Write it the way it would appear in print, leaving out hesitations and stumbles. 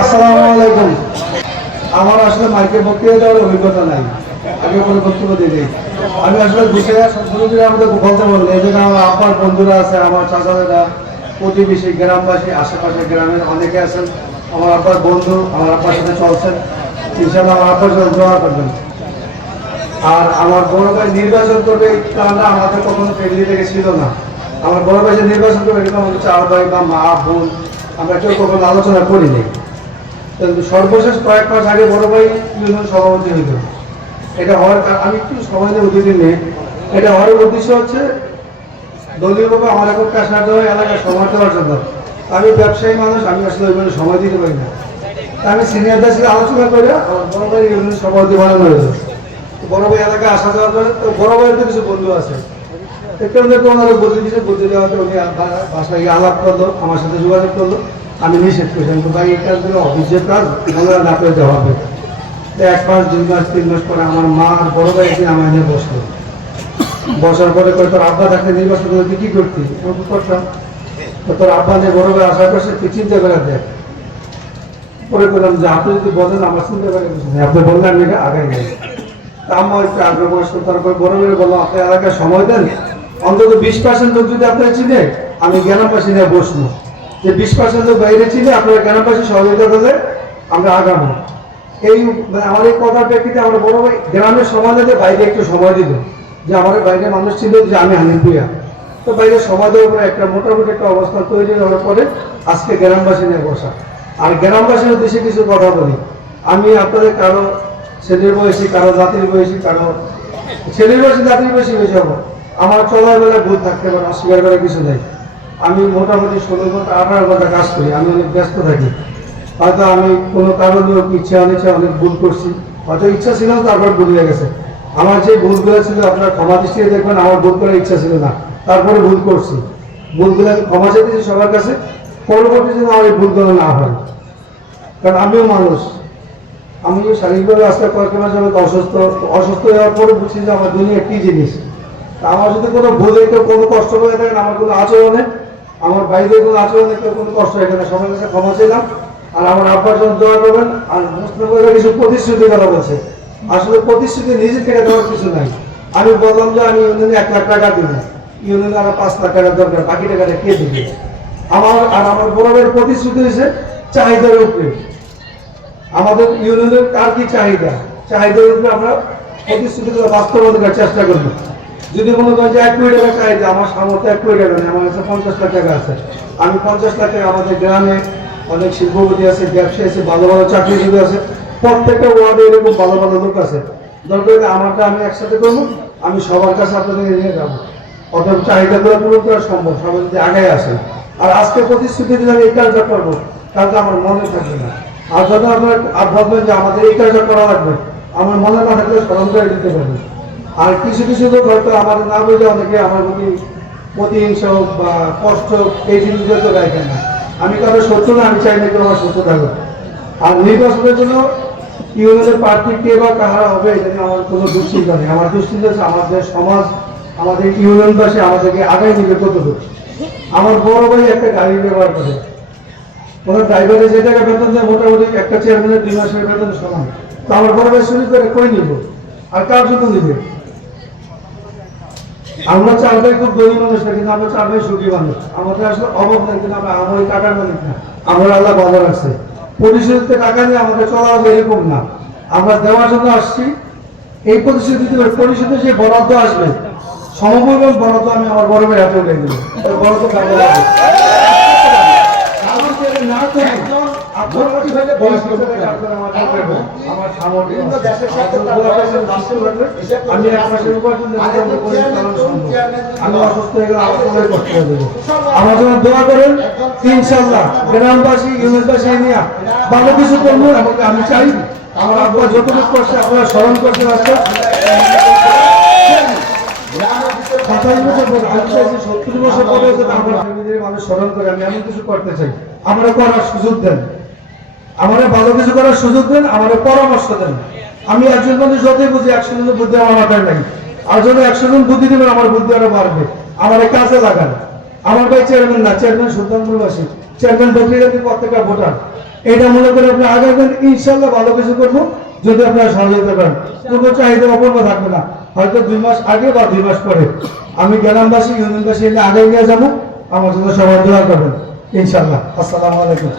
আসসালামু আলাইকুম। আমার আসলে মাইকে বক্তৃতা দেওয়ার অভিজ্ঞতা নাই, আগে কোনো বক্তব্য দিই। আমি আসলে বিষয়ে সবগুলো আমাদের বলতে বলবো, এই জন্য আমার আব্বার বন্ধুরা আছে, আমার চাচারা, প্রতিবেশী গ্রামবাসী, আশেপাশের গ্রামের অনেকে আছেন আমার আব্বার বন্ধু, আমার আব্বার সাথে চলছেন। ইনশাআল্লাহ আমার আব্বার সাথে দোয়া করবেন। আর আমার বড় ভাই নির্বাচন করবে এই প্ল্যানটা আমাদের কখনো ফ্যামিলি থেকে ছিল না। আমার বড় ভাই যে নির্বাচন করবে এটা আমাদের 4 ভাই বা মা বোন আমরা কেউ কখনো আলোচনা করিনি। কিন্তু সর্বশেষ কয়েক মাস আগে বড় ভাই ইউনিয়ন সভাপতি হইল। এটা হওয়ার আমি একটু সময় নিয়ে উদ্যোগ নিই। এটা হওয়ার উদ্দেশ্য হচ্ছে দলীয়ভাবে আমার এখন কাশনাটা হয় এলাকায় সময় দেওয়ার জন্য। আমি ব্যবসায়ী মানুষ, আমি আসলে ওইভাবে সময় দিতে পারি না। আমি সিনিয়রদের সাথে আলোচনা করে আমার বড় ভাই ইউনিয়ন সভাপতি বানানো হয়েছে। বড় ভাই এলাকায় আসা যাওয়া করে, তো বড় ভাইয়ের তো কিছু বন্ধু আছে, একটু ওনারা বুদ্ধি দিচ্ছে, বুদ্ধি দেওয়াতে উনি বাসায় গিয়ে আলাপ করলো, আমার সাথে যোগাযোগ করলো। আমি নিষেধ করেছি, কিন্তু ভাই এই কাজগুলো অফিসের কাজ ওনারা না করে দেওয়া হবে। 1 মাস 2 মাস 3 মাস পরে আমার মা আর বড় ভাই একদিন আমার নিয়ে বসলো। বসার পরে করে তোর আব্বা থাকতে নির্বাচন করতে কি করতি? আমি করতাম। তো তোর আব্বা নিয়ে বড় ভাই আসার পর তুই চিন্তা করে দেখ। পরে বললাম যে আপনি যদি বলেন আমার চিন্তা করে কিছু নেই, আপনি বললেন আমি এটা আগাই নেই। আমি একটু আগ্রহ প্রকাশ করতে, তারপরে বড় ভাই বললাম আপনি এলাকায় সময় দেন, অন্তত 20% লোক যদি আপনার চিনে আমি গ্রামবাসী নিয়ে বসবো, যে 20% লোক বাইরে চিনে আপনারা গ্রামবাসী সহযোগিতা করলে আমরা আগাবো। এই আমার এই কথার প্রেক্ষিতে আমরা বড় ভাই গ্রামের সমাজে বাইরে একটু সময় দিল, যে আমার বাইরে মানুষ ছিল যে আমি হানিফ ভূঁইয়া, তো বাইরে সময় দেওয়ার পরে একটা মোটামুটি একটা অবস্থা তৈরি হওয়ার পরে আজকে গ্রামবাসী নিয়ে বসা। আর গ্রামবাসীর উদ্দেশ্যে কিছু কথা বলি। আমি আপনাদের কারো ছেলের বয়সী, কারো জাতির বয়সী, কারো ছেলের বয়সী জাতির বয়সী বেশি হবো। আমার চলার বেলা ভুল থাকতে পারে, অস্বীকার করার কিছু নেই। আমি মোটামুটি 16 ঘন্টা 18 ঘন্টা কাজ করি, আমি অনেক ব্যস্ত থাকি। হয়তো আমি কোনো কারণেও ইচ্ছা অনিচ্ছা অনেক ভুল করছি, হয়তো ইচ্ছা ছিল তারপর ভুল হয়ে গেছে। আমার যে ভুলগুলো ছিল আপনার ক্ষমা দৃষ্টিতে দেখবেন, আমার ভুল করার ইচ্ছা ছিল না, তারপরে ভুল করছি। ভুলগুলো আমি ক্ষমা চেয়েছি সবার কাছে, পরবর্তী যেন আমার এই ভুলগুলো না হয়। কারণ আমিও মানুষ, আমি শারীরিকভাবে আজকে কয়েক মাস যাবে অসুস্থ হওয়ার পরে বুঝছি যে আমার দুনিয়া কি জিনিস। আমার যদি কোনো ভুলে কেউ কোনো কষ্ট হয়ে থাকেন, আমার কোনো আচরণে, আমার বাইরে কোনো আচরণে কেউ কোনো কষ্ট হয়ে থাকে, সবার কাছে ক্ষমা চাইলাম। আর আমার আব্বার জন্য দোয়া করবেন। আর মুসলিম কিছু প্রতিশ্রুতি কথা বলছে, আসলে প্রতিশ্রুতি নিজে থেকে দেওয়ার কিছু নাই। আমি বললাম যে আমি ইউনিয়নে 1 লাখ টাকা দিব, ইউনিয়নে আরো 5 লাখ টাকা দরকার, বাকি টাকাটা কে দিবে? আমার বড় ভাইয়ের প্রতিশ্রুতি হয়েছে চাহিদার উপরে। আমাদের ইউনিয়নের কার কি চাহিদার উপরে আমরা প্রতিশ্রুতিগুলো বাস্তবায়ন করার চেষ্টা করবো। যদি মনে করেন যে 1 কোটি টাকা চাহিদা, আমার সামর্থ্য 1 কোটি টাকা নেই, আমার কাছে 50 লাখ টাকা আছে, আমি 50 লাখ টাকা, আমাদের গ্রামে অনেক শিল্পপতি আছে, ব্যবসায়ী আছে, ভালো ভালো চাকরিজীবী আছে, প্রত্যেকটা ওয়ার্ডে এরকম ভালো ভালো লোক আছে। দরকার হলে আমারটা আমি একসাথে করবো, আমি সবার কাছে আপনাদের নিয়ে যাবো। অতএব চাহিদাগুলো পূরণ করা সম্ভব, সবাই যদি আগায় আসেন। আর আজকে প্রতিশ্রুতি দিলে আমি এই কাজটা করবো, তাহলে আমার মনে থাকবে না। আর যখন আপনার ভাববেন যে আমাদের এই কাজটা করা লাগবে, আমার মনে না থাকলে স্মরণ করে দিতে পারবে। আর কিছু কিছু লোক হয়তো আমাদের না বুঝে অনেকে আমার প্রতিহিংসা হোক বা কষ্ট হোক, এই জিনিসগুলো তো রাখেন না। আমি কারো শত্রু না, আমি চাই না কেউ আমার শত্রু থাকুক। আর নির্বাচনের জন্য ইউনিয়নের প্রার্থী কে বা কাহারা হবে, এটা নিয়ে আমার কোনো দুশ্চিন্তা নেই। আমার দুশ্চিন্তা হচ্ছে আমাদের সমাজ, আমাদের ইউনিয়নবাসী আমাদেরকে আগায় নিবে কতটুকু। আমার বড় ভাই একটা গাড়ি ব্যবহার করে, কোনো ড্রাইভারে যে টাকা বেতন দেয় মোটামুটি একটা চেয়ারম্যানের 2 মাসের বেতন সমান। তো আমার বড় ভাই শুরু করে কই নিব, আর কার জন্য নিবে? আমরা 4 ভাই খুব গরিব মানুষ না, কিন্তু আমরা 4 ভাই সুখী মানুষ। আমাদের আসলে অভাব নেই, কিন্তু আমরা আমার টাকার মালিক না, আমরা আল্লাহ ভালো রাখছে। পরিষদতে টাকা নিয়ে আমাদের চলা হবে এরকম না, আমরা দেওয়ার জন্য আসছি। এই প্রতিশ্রুতি পরিষদে যে বরাদ্দ আসবে, সমপরিমাণ বরাদ্দ আমি আমার বড় ভাই হাতে উঠে দেবো। বরাদ্দ কাজে লাগবে না করে আমি অসুস্থ হয়ে গেলে আমার জন্য দোয়া করেন। ইনশাআল্লাহ গ্রামবাসী ইউনিয়নবাসী নিয়ে ভালো কিছু করবো। আমাকে আমি চাই আমার আব্বা যতটুকু করছে আপনারা স্মরণ করতে পারছেন। 27 বছর পরে আমি চাইছি 70 বছর পরে আমার ফ্যামিলির মানুষ স্মরণ করে আমি এমন কিছু করতে চাই। আমরা করার সুযোগ দেন, আমার ভালো কিছু করার সুযোগ দেন, আমার পরামর্শ দেন। আমি একজন মানুষ যতই বুঝি, 100 জনের বুদ্ধি আমার মাথায় নাই। আর যদি 100 জন বুদ্ধি দেবেন আমার বুদ্ধি আরো বাড়বে। আমার কাজে লাগান। আমার ভাই চেয়ারম্যান না, চেয়ারম্যান সুলতানপুরবাসী, চেয়ারম্যান বকরিগাতি প্রত্যেকটা ভোটার। এটা মনে করে আপনি আগাবেন, ইনশাল্লাহ ভালো কিছু করবো যদি আপনারা সহযোগিতা করেন। কোনো চাহিদা অপূর্ণ থাকবে না, হয়তো 2 মাস আগে বা 2 মাস পরে আমি গ্রামবাসী ইউনিয়নবাসী এলে আগে নিয়ে যাবো। আমার জন্য সবাই দোয়া করবেন ইনশাল্লাহ। আসসালামু আলাইকুম।